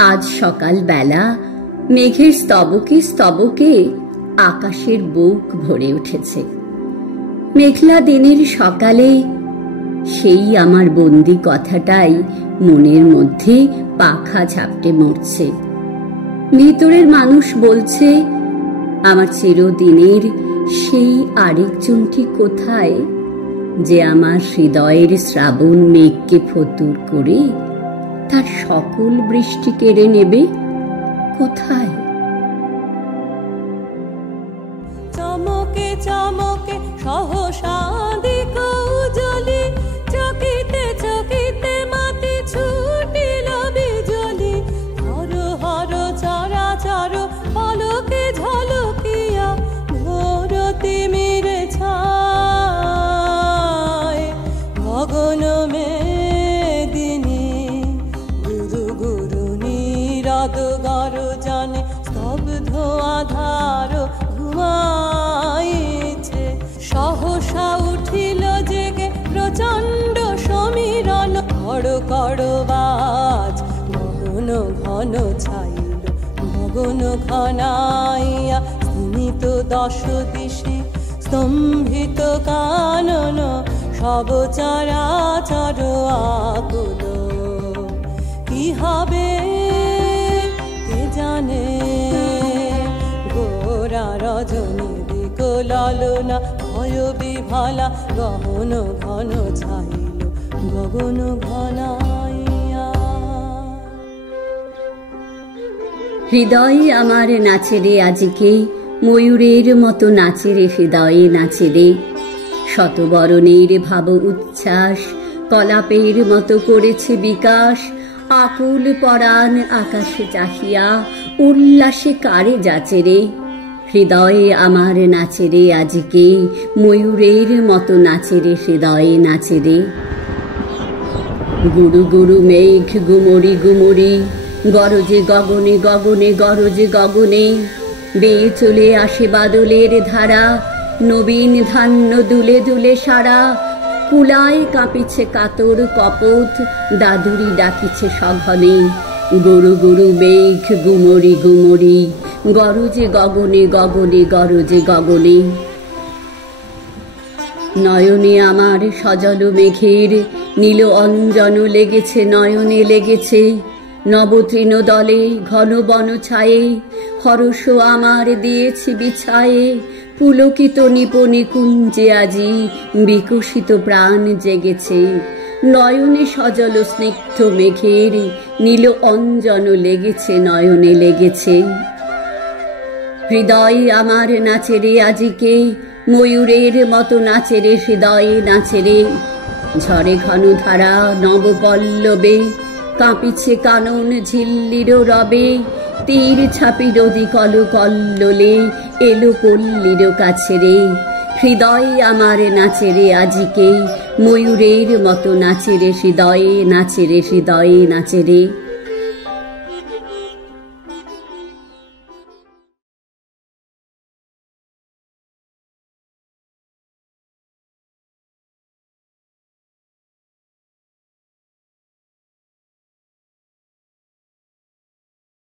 আজ সকাল বেলা মেঘের স্তবকে স্তবকে আকাশের বুক ভরে উঠেছে। মেঘলা দিনের সকালে সেই আমার বন্দি কথাটাই মনের মধ্যে পাখা ঝাপটে মরছে। ভিতরের মানুষ বলছে, আমার চিরদিনের সেই আরেকজনটি কোথায়, যে আমার হৃদয়ের শ্রাবণ মেঘকে ফতুর করে তার সকল বৃষ্টি কেড়ে নেবে? কোথায়? চমকে চমকে সহসা দিকো জ্বলি, চকিতে চকিতে মাটি ছুটিল বিজলি। হর হর চরাচর পলকে ঝলকিয়া ভোর তিমির ছায়। গগন মেদিনী গুরু গুরু নীরদ গর্জনে স্তব্ধ আধার ঘুমাইছে। সহসা উঠিল জেগে প্রচণ্ড সমীরণ, কড় কড় বাজ গগন ঘন ছাইল। গগন ঘনাইয়া স্তিমিত দশ দিশে, স্তম্ভিত কানন সব চরাচর আকুল। কি হবে কে জানে, গোরা রজনী দিক ললনা ভয় বিভালা। গহন ঘন ছাইল গগন ঘনাইয়া। হৃদয়ে আমার নাচে রে আজকে, ময়ূরের মতো নাচে রে হৃদয়ে নাচে রে। শতবরণের ভাব উচ্ছ্বাস কলাপের মতো করেছে বিকাশ। আকুল পরাণ আকাশে চাহিয়া উল্লাসে কারে যাচে রে। হৃদয়ে আমার নাচে রে আজকে, ময়ূরের মতো নাচে রে হৃদয়ে নাচে রে। গুরু গুরু মেঘ গুমরি গুমরি, গরজে গগনে গগনে গরজে গগনে। বেয়ে চলে আসে বাদলের ধারা, নবীন ধান্য দুলে দুলে সারা। কুলায় কাঁপিছে কাতর কপোত, দাদুরি ডাকিছে সঘনে। গুরু গুরু মেঘ গুমরি গুমরি, গরজে গগনে গগনে গরজে গগনে। নয়নে আমার সজল মেঘের নীল অঞ্জন লেগেছে, নয়নে লেগেছে। নবতৃণ দলে ঘন বন ছায়ে, হরষ আমার দিয়েছি বিছায়ে। পুলকিত নিপনে কুঞ্জে আজি বিকশিত প্রাণ জেগেছে। নয়নে সজল স্নিগ্ধ মেঘের নীল অঞ্জন লেগেছে, নয়নে লেগেছে। হৃদয় আমার নাচে রে আজিকে, ময়ূরের মতো নাচে রে হৃদয়ে নাচে রে। ঝরে ঘন ধারা নবপল্লবে, কাঁপিছে কানন ঝিল্লির রবে। তীর ছাপি নদী কল কল্লোলে, এলো পল্লীর কাছে রে। হৃদয় আমার নাচে রে আজিকে, ময়ূরের মতো নাচে রে হৃদয়ে নাচে রে হৃদয়ে নাচে রে।